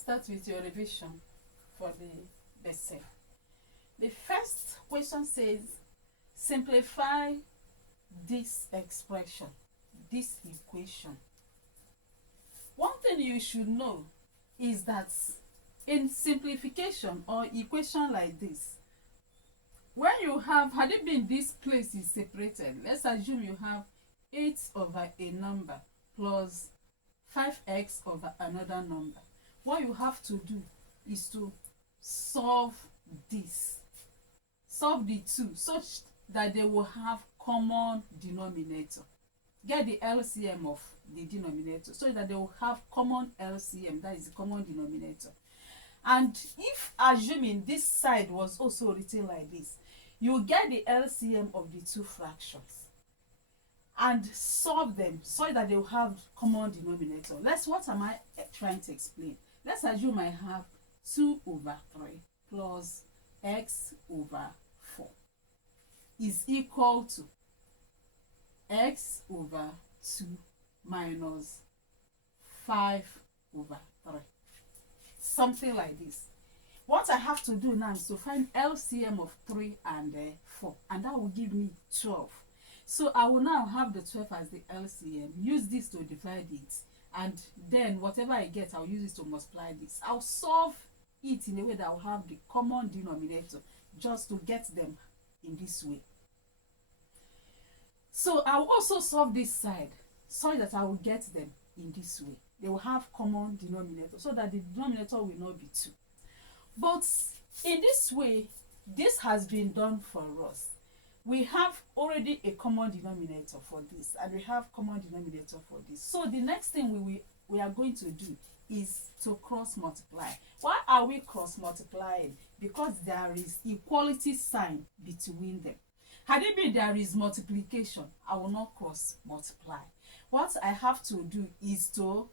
let's start with your revision for the Bece. The first question says, simplify this expression, this equation. One thing you should know is that in simplification or equation like this, when you have, had it been this place is separated, let's assume you have 8 over a number plus 5x over another number. What you have to do is to solve this. Solve the two such that they will have common denominator. Get the LCM of the denominator so that they will have common LCM, that is the common denominator. And if assuming this side was also written like this, you get the LCM of the two fractions and solve them so that they will have common denominator. What am I trying to explain? Let's assume I have 2 over 3 plus x over 4 is equal to x over 2 minus 5 over 3. Something like this. What I have to do now is to find LCM of 3 and 4, and that will give me 12. So I will now have the 12 as the LCM, use this to divide it, and then whatever I get, I'll use it to multiply this. I'll solve it in a way that I'll have the common denominator just to get them in this way. So I'll also solve this side so that I will get them in this way. They will have common denominator so that the denominator will not be 2. But in this way, this has been done for us. We have already a common denominator for this, and we have common denominator for this. So the next thing we are going to do is to cross multiply. Why are we cross multiplying? Because there is equality sign between them. Had it been there is multiplication, I will not cross multiply. What I have to do is to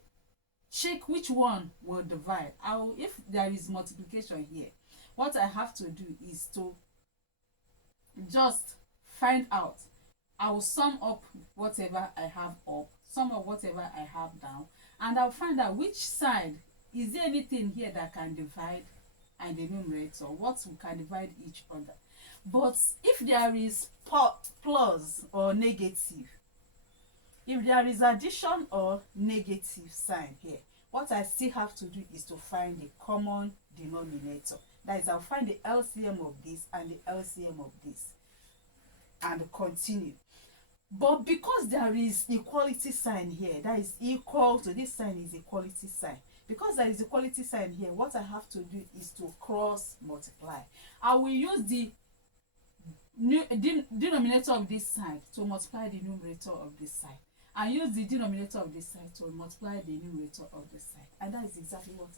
check which one will divide. If there is multiplication here, what I have to do is to just find out. I will sum up whatever I have up, sum up whatever I have down, and I'll find out which side, is there anything here that can divide and the numerator, what can divide each other. But if there is plus or negative, if there is addition or negative sign here, what I still have to do is to find the common denominator. That is, I'll find the LCM of this and the LCM of this and continue. But because there is equality sign here, that is equal to this sign is equality sign. Because there is equality sign here, what I have to do is to cross multiply. I will use the denominator of this side to multiply the numerator of this side, and use the denominator of this side to multiply the numerator of this side. And that is exactly what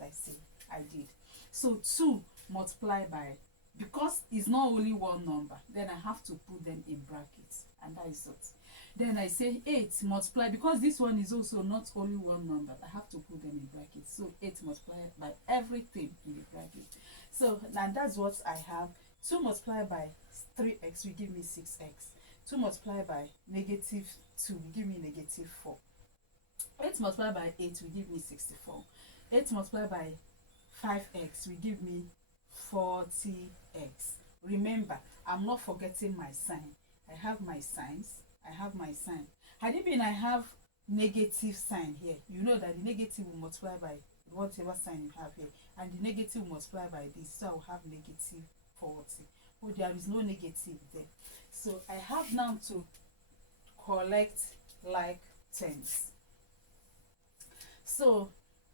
I did. So 2 multiplied by, because it's not only one number, then I have to put them in brackets, and that is it. Then I say 8 multiplied, because this one is also not only one number, I have to put them in brackets. So 8 multiplied by everything in the bracket. So and that's what I have. 2 multiplied by 3x will give me 6x. 2 multiplied by negative 2 will give me negative 4. 8 multiplied by 8 will give me 64. 8 multiplied by 5x will give me 40x. Remember, I'm not forgetting my sign. I have my signs. I have my sign. Had it been I have negative sign here, you know that the negative will multiply by whatever sign you have here, and the negative will multiply by this, so I will have negative 40. Oh, there is no negative there. So I have now to collect like terms. So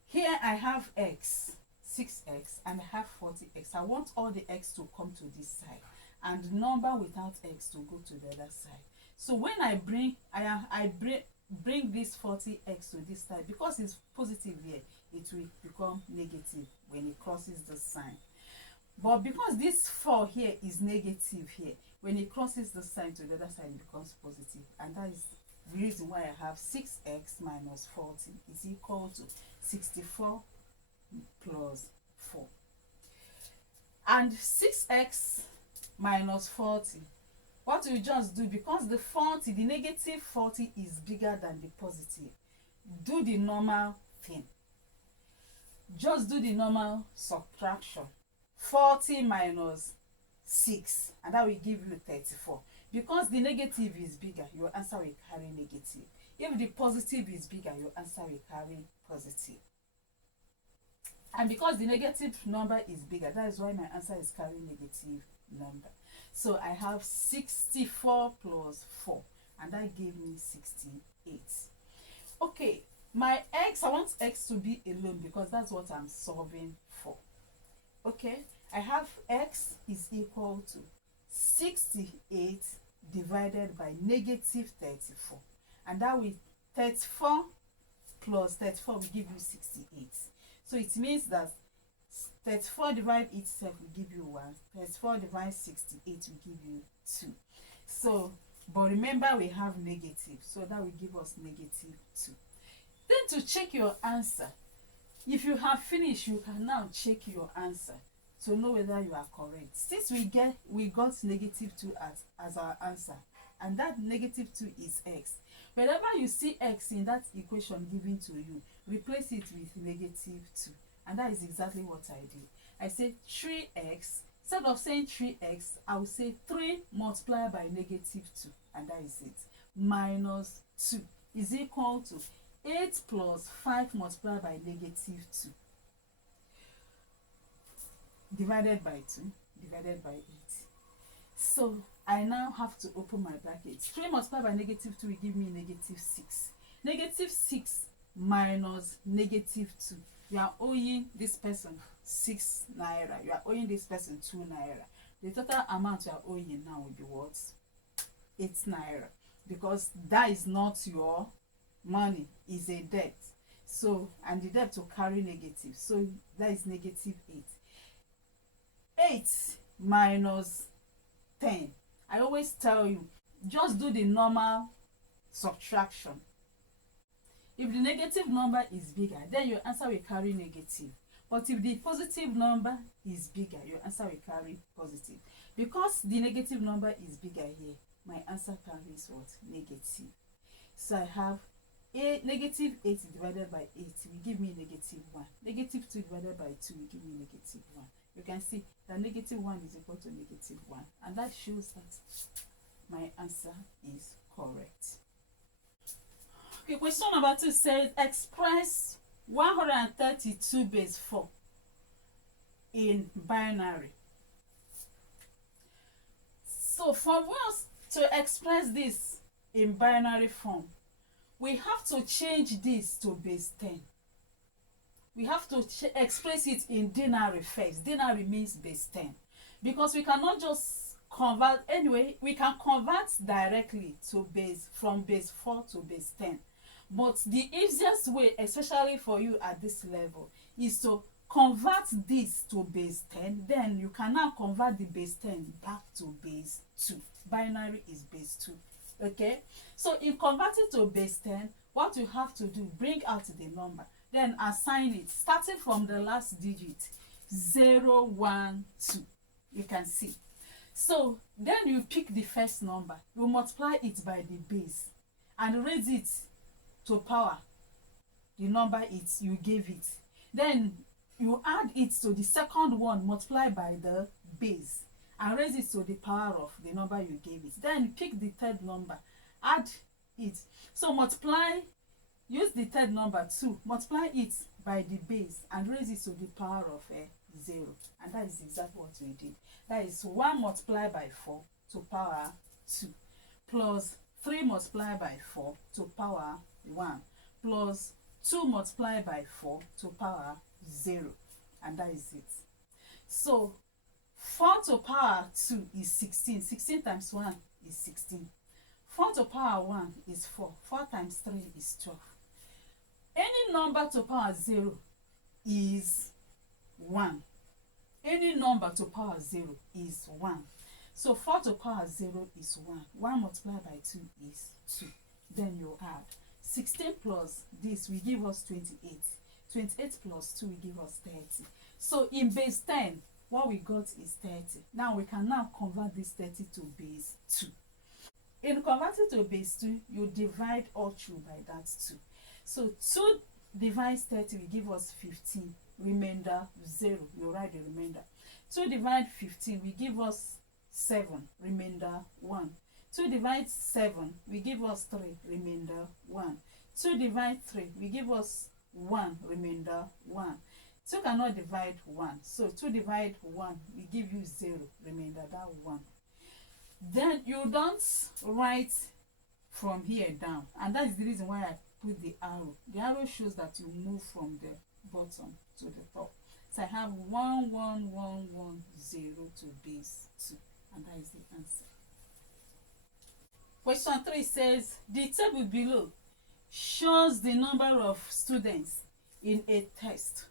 here I have x, 6x, and I have 40x. I want all the x to come to this side and the number without x to go to the other side. So when I bring this 40x to this side, because it's positive here, it will become negative when it crosses the sign. But because this 4 here is negative here, when it crosses the sign to the other side, it becomes positive. And that is the reason why I have 6x minus 40 is equal to 64 plus 4. And 6x minus 40, what we just do, because the negative 40 is bigger than the positive, do the normal thing. just do the normal subtraction. 40 minus 6, and that will give you 34. Because the negative is bigger, your answer will carry negative. If the positive is bigger, your answer will carry positive. And because the negative number is bigger, that is why my answer is carrying negative number. So I have 64 plus 4, and that gave me 68. Okay, my x, I want x to be alone because that's what I'm solving for. Okay, I have x is equal to 68 divided by negative 34. And that will 34 plus 34 will give you 68. So it means that 34 divided itself will give you 1. 34 divided 68 will give you 2. So, but remember we have negative. So that will give us negative 2. Then to check your answer, if you have finished, you can now check your answer to know whether you are correct. Since we got negative 2 as our answer, and that negative 2 is x. Whenever you see x in that equation given to you, replace it with negative 2. And that is exactly what I did. I say 3x. Instead of saying 3x, I will say 3 multiplied by negative 2. And that is it. Minus 2 is equal to 8 plus 5 multiplied by negative 2. Divided by 2. Divided by 8. So I now have to open my brackets. 3 multiplied by negative 2 will give me negative 6. Negative 6 minus negative 2. You are owing this person 6 naira. You are owing this person 2 naira. The total amount you are owing now will be what? 8 naira. Because that is not your money, it's a debt. So, and the debt will carry negative. So that is negative 8. 8 minus 10. I always tell you, just do the normal subtraction. If the negative number is bigger, then your answer will carry negative. But if the positive number is bigger, your answer will carry positive. Because the negative number is bigger here, my answer carries what? Negative. So I have negative 8 divided by 8 will give me negative 1. Negative 2 divided by 2 will give me negative 1. You can see that negative 1 is equal to negative 1. And that shows that my answer is correct. Okay, question number 2 says express 132 base 4 in binary. So for us to express this in binary form, we have to change this to base 10. We have to express it in denary first. Denary means base 10. Because we cannot just convert, anyway, we can convert directly to base, from base 4 to base 10. But the easiest way, especially for you at this level, is to convert this to base 10. Then you can now convert the base 10 back to base 2. Binary is base 2. Okay? So in converting to base 10, what you have to do, bring out the number. Then assign it, starting from the last digit, 0, 1, 2. You can see. So then you pick the first number. You multiply it by the base and raise it to power the number you gave it. Then you add it to the second one, multiply by the base and raise it to the power of the number you gave it. Then pick the third number, add it. So multiply, use the third number 2, multiply it by the base and raise it to the power of 0. And that is exactly what we did. That is 1 multiplied by 4 to power 2 plus 3 multiplied by 4 to power 1 plus 2 multiplied by 4 to power 0. And that is it. So 4 to power 2 is 16. 16 times 1 is 16. 4 to power 1 is 4. 4 times 3 is 12. Any number to power 0 is 1. Any number to power 0 is 1. So 4 to power 0 is 1. 1 multiplied by 2 is 2. Then you add. 16 plus this will give us 28. 28 plus 2 will give us 30. So in base 10, what we got is 30. Now we can now convert this 30 to base 2. In converting to base 2, you divide all through by that 2. So 2 divides 30 will give us 15. remainder 0. You write the remainder. 2 divide 15 will give us 7, remainder 1. 2 divide 7 will give us 3, remainder 1. 2 divide 3 will give us 1, remainder 1. 2 cannot divide 1, so 2 divide 1 will give you 0, remainder that 1. Then you don't write from here down, and that is the reason why I put the arrow. The arrow shows that you move from the bottom to the top. So I have 1 1 1 1 0 to base 2, and that is the answer. Question 3 says the table below shows the number of students in a test.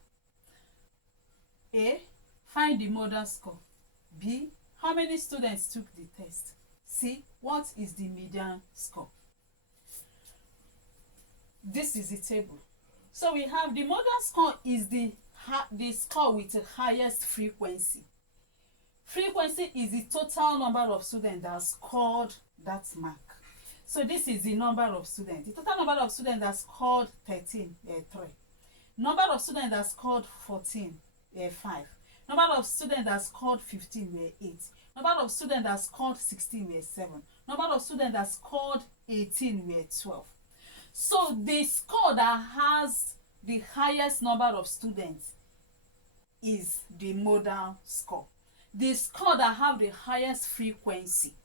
A. Find the model score. B. How many students took the test? C. What is the median score? This is the table. So we have the model score is the score with the highest frequency. Frequency is the total number of students that scored that mark. So this is the number of students. The total number of students that scored 13, 3. Number of students that scored 14, 5. Number of students that scored 15, 8. Number of students that scored 16, 7. Number of students that scored 18, 12. So the score that has the highest number of students is the model score. The score that have the highest frequency.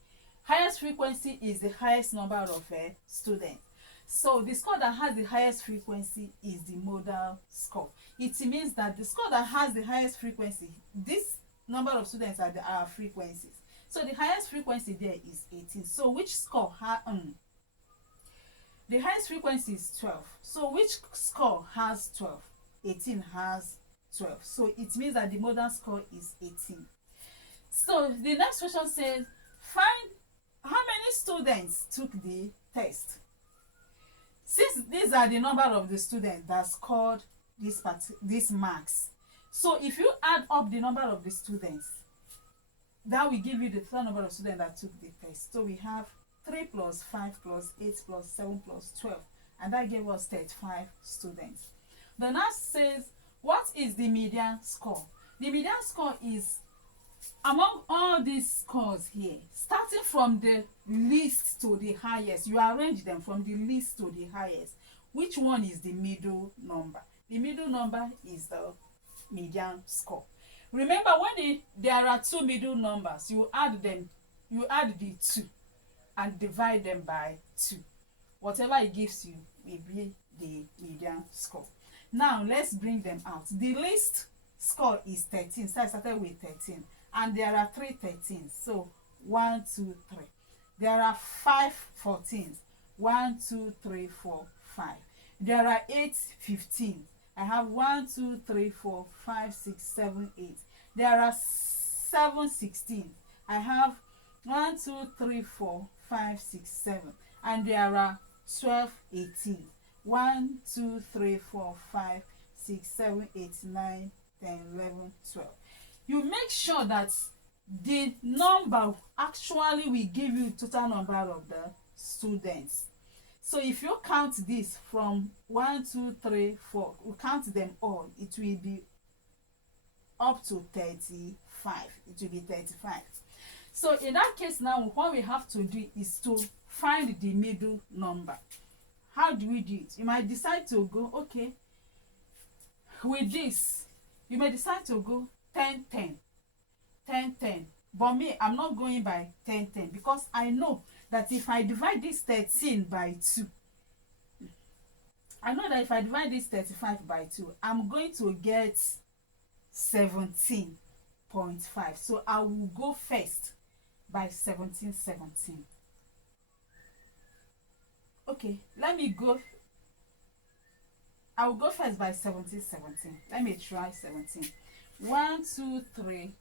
Highest frequency is the highest number of students. So the score that has the highest frequency is the model score. It means that the score that has the highest frequency, this number of students are our frequencies. So the highest frequency there is 18. So which score the highest frequency is 12. So which score has 12? 18 has 12. So it means that the model score is 18. So the next question says, find how many students took the test. Since these are the number of the students that scored these marks, so if you add up the number of the students, that will give you the total number of students that took the test. So we have 3 plus 5 plus 8 plus 7 plus 12, and that gave us 35 students. The next says, what is the median score? The median score is among all these scores here, starting from the least to the highest. You arrange them from the least to the highest. Which one is the middle number? The middle number is the median score. Remember, when there are two middle numbers, you add them, you add the 2 and divide them by 2. Whatever it gives you will be the median score. Now let's bring them out. The least score is 13. So I started with 13. And there are 3 13s. So 1, 2, 3. There are 5 14s. 1, 2, 3, 4, 5. There are 8 15s. I have 1, 2, 3, 4, 5, 6, 7, 8. There are 7 16s. I have 1, 2, 3, 4, 5, 6, 7. And there are 12 18s. 1, 2, 3, 4, 5, 6, 7, 8, 9, 10, 11, 12. You make sure that the number actually will give you total number of the students. So if you count this from 1, 2, 3, 4, you count them all, it will be up to 35. It will be 35. So in that case now, what we have to do is to find the middle number. How do we do it? You might decide to go, okay, with this, you may decide to go 10 10 10 10, but me, I'm not going by 10 10, because I know that if I divide this 13 by 2, I know that if I divide this 35 by 2, I'm going to get 17.5. So I will go first by 17 17. Okay, let me go. I will go first by 17 17. Let me try 17. 1 2 3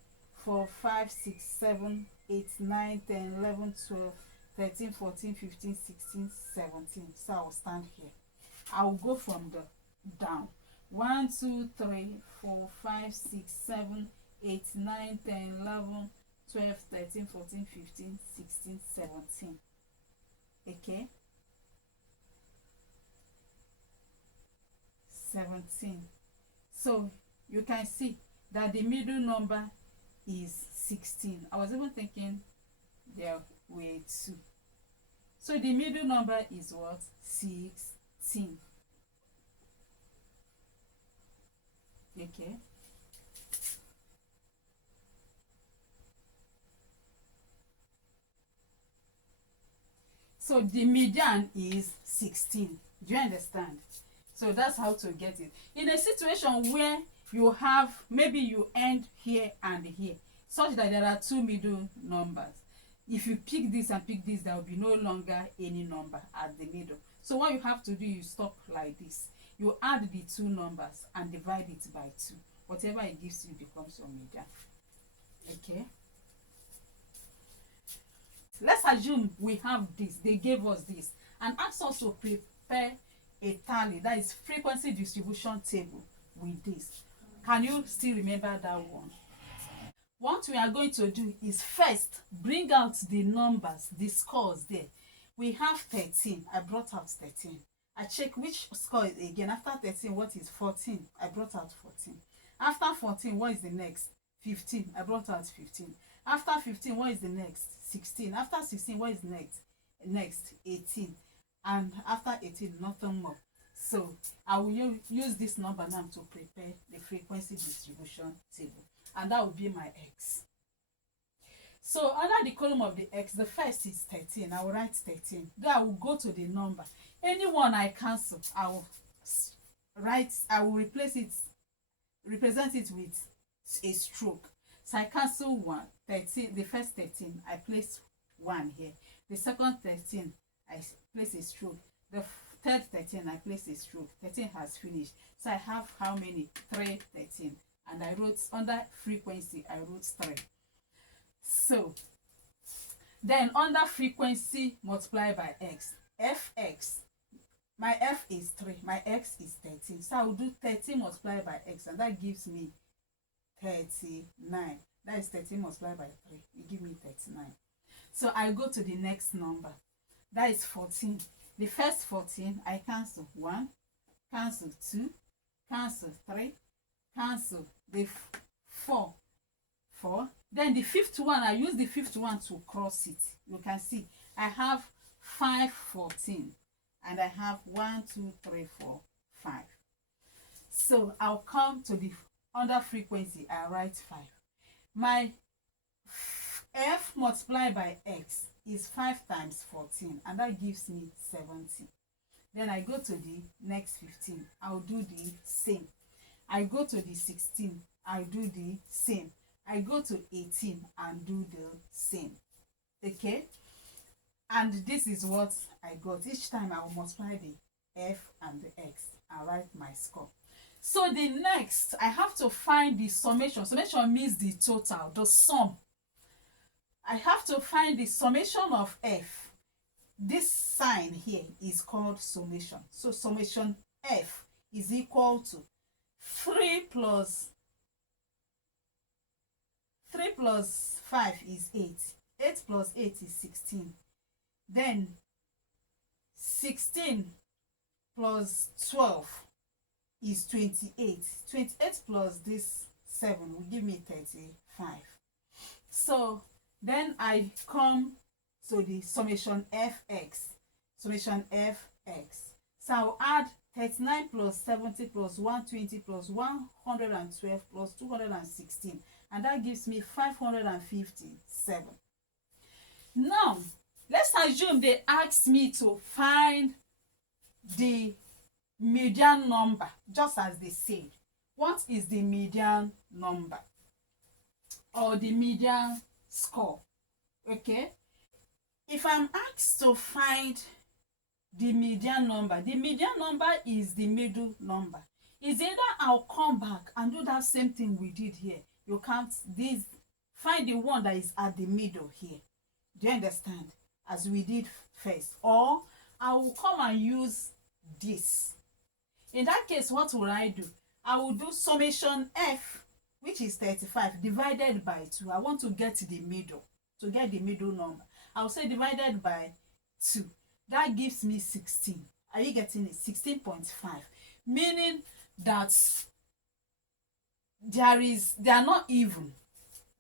4 5 6 7 8 9 10 11 12 13 14 15 16 17. So I will stand here. I will go from the down. 1 2 3 4 5 6 7 8 9 10 11 12 13 14 15 16 17. Okay, 17. So you can see that the middle number is 16. I was even thinking there were 2. So the middle number is what? 16. Okay. So the median is 16. Do you understand? So that's how to get it. In a situation where you have, maybe you end here and here, such that there are 2 middle numbers. If you pick this and pick this, there will be no longer any number at the middle. So what you have to do, you stop like this. You add the 2 numbers and divide it by 2. Whatever it gives you becomes your median. Okay. Let's assume we have this. They gave us this and asked us to prepare a tally, that is frequency distribution table with this. Can you still remember that one? What we are going to do is first bring out the numbers, the scores there. We have 13. I brought out 13. I check which score is again. After 13, what is 14? I brought out 14. After 14, what is the next? 15. I brought out 15. After 15, what is the next? 16. After 16, what is next? 18. And after 18, nothing more. So I will use this number now to prepare the frequency distribution table, and that will be my x. So under the column of the x, the first is 13. I will write 13. Then I will go to the number. Anyone I cancel, I will represent it with a stroke. So I cancel 1, 13, the first 13, I place 1 here. The second 13, I place a stroke. The third 13, I place a stroke. 13 has finished. So I have how many? 3, 13. And I wrote under frequency, I wrote 3. So then under frequency multiplied by x, fx, my f is 3, my x is 13. So I will do 13 multiplied by x, and that gives me 39. That is 13 multiplied by 3. It gives me 39. So I go to the next number. That is 14. The first 14, I cancel 1, cancel 2, cancel 3, cancel the 4. Then the fifth one, I use the fifth one to cross it. You can see I have 5, 14, and I have 1, 2, 3, 4, 5. So I'll come to the under frequency. I write 5. My f multiplied by x is 5 times 14, and that gives me 70. Then I go to the next 15. I'll do the same. I go to the 16. I do the same. I go to 18 and do the same. Okay? And this is what I got. Each time I will multiply the f and the x. I write my score. So the next, I have to find the summation. Summation means the total, the sum. I have to find the summation of f. This sign here is called summation. So summation f is equal to 3 plus 5 is 8. 8 plus 8 is 16. Then 16 plus 12 is 28. 28 plus this 7 will give me 35. So then I come to the summation fx. Summation fx. So I'll add 39 plus 70 plus 120 plus 112 plus 216. And that gives me 557. Now, let's assume they asked me to find the median number, just as they said. What is the median number? Or the median score? Okay? If I'm asked to find the median number is the middle number. It's either I'll come back and do that same thing we did here. You count this, find the one that is at the middle here. Do you understand? As we did first. Or I will come and use this. In that case, what will I do? I will do summation f, which is 35, divided by 2. I want to get the middle. To get the middle number, I will say divided by 2. That gives me 16. Are you getting it? 16.5. Meaning that they are not even.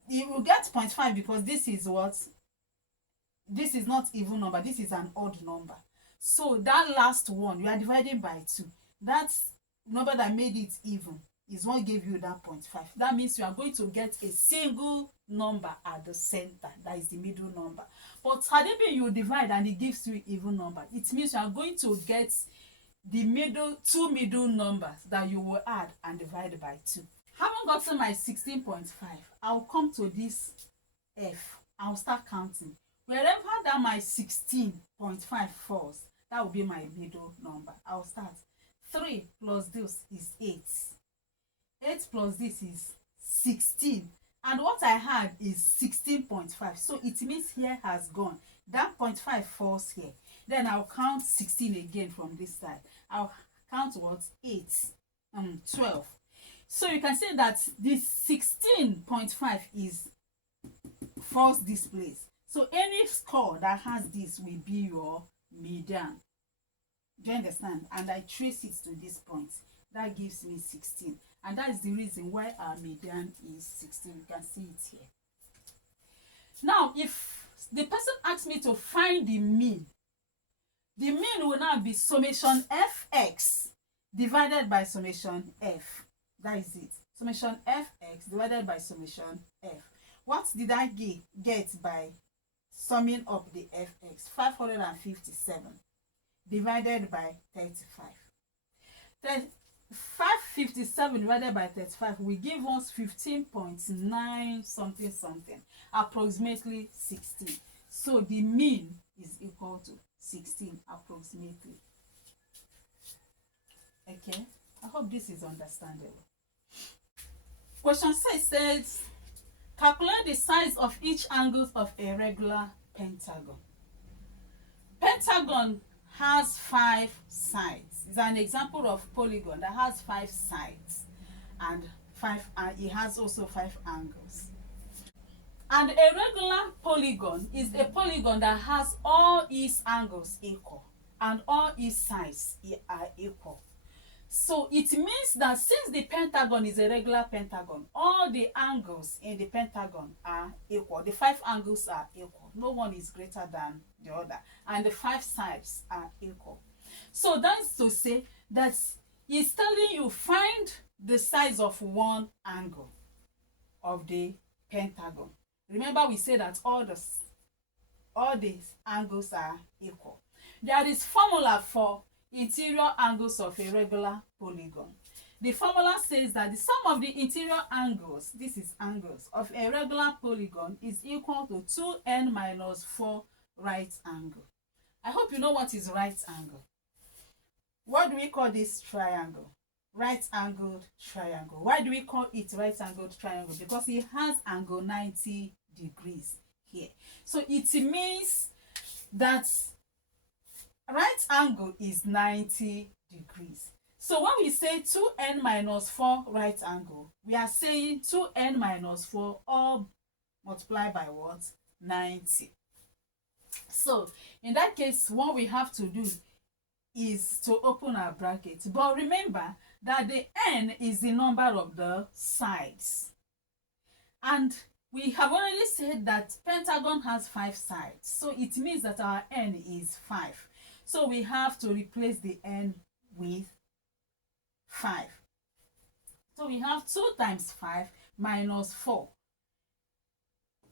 You will get 0.5 because this is what? This is not even number, this is an odd number. So that last one, you are dividing by 2. That number that made it even is what gave you that 0.5. That means you are going to get a single number at the center. That is the middle number. But had it been you divide and it gives you even number, it means you are going to get the two middle numbers that you will add and divide by 2. Having gotten my 16.5, I'll come to this F. I'll start counting. Wherever that my 16.5 falls, that will be my middle number. I'll start. 3 plus this is 8. 8 plus this is 16. And what I had is 16.5. So it means here has gone. That 0.5 falls here. Then I'll count 16 again from this side. I'll count what? 8. 12. So you can say that this 16.5 is falls this place. So any score that has this will be your median. Do you understand? And I trace it to this point. That gives me 16. And that is the reason why our median is 16. You can see it here. Now, if the person asks me to find the mean will now be summation fx divided by summation f. That is it. Summation fx divided by summation f. What did I get by summing up the fx? 557 divided by 35. 557 divided by 35 will give us 15.9 something, approximately 16. So the mean is equal to 16 approximately. Okay, I hope this is understandable. Question 6 says, calculate the size of each angle of a regular pentagon. Pentagon has 5 sides. It's an example of polygon that has 5 sides and it has also 5 angles. And a regular polygon is a polygon that has all its angles equal and all its sides are equal. So it means that since the pentagon is a regular pentagon, all the angles in the pentagon are equal. The 5 angles are equal. No one is greater than the other. And the 5 sides are equal. So that's to say that it's telling you find the size of one angle of the pentagon. Remember we said that all these angles are equal. There is formula for interior angles of a regular polygon. The formula says that the sum of the interior angles, this is angles, of a regular polygon is equal to 2n minus 4 right angle. I hope you know what is right angle. What do we call this triangle? Right angled triangle. Why do we call it right angled triangle? Because it has angle 90 degrees here. So it means that right angle is 90 degrees. So when we say 2n minus 4 right angle, we are saying 2n minus 4 all multiplied by what? 90. So in that case, what we have to do is to open our bracket. But remember that the n is the number of the sides. And we have already said that pentagon has 5 sides. So it means that our n is 5. So we have to replace the n with 5. So we have 2 times 5 minus 4,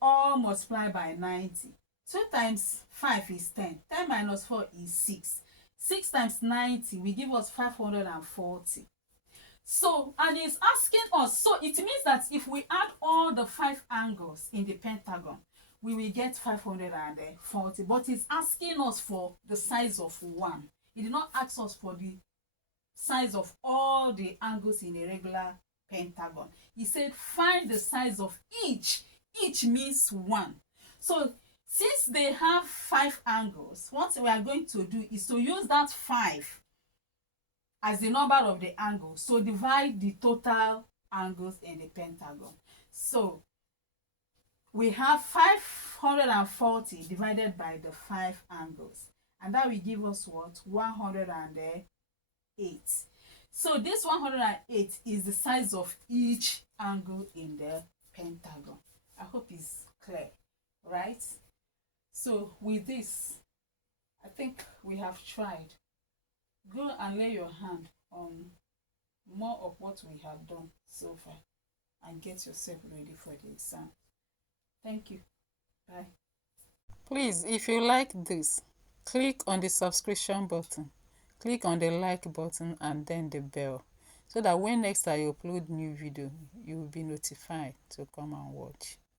all multiplied by 90. 2 times 5 is 10. 10 minus 4 is 6. 6 times 90 will give us 540. So, and it's asking us, so it means that if we add all the 5 angles in the pentagon, we will get 540. But it's asking us for the size of one. It did not ask us for the size of all the angles in a regular pentagon. He said find the size of each. Each means 1. So since they have 5 angles, what we are going to do is to use that 5 as the number of the angles. So divide the total angles in the pentagon. So we have 540 divided by the 5 angles. And that will give us what? 108. So this 108 is the size of each angle in the pentagon. I hope it's clear, right? So with this, I think we have tried. Go and lay your hand on more of what we have done so far and get yourself ready for the exam. Thank you. Bye. Please, if you like this, click on the subscription button, click on the like button and then the bell, so that when next I upload new video, you will be notified to come and watch.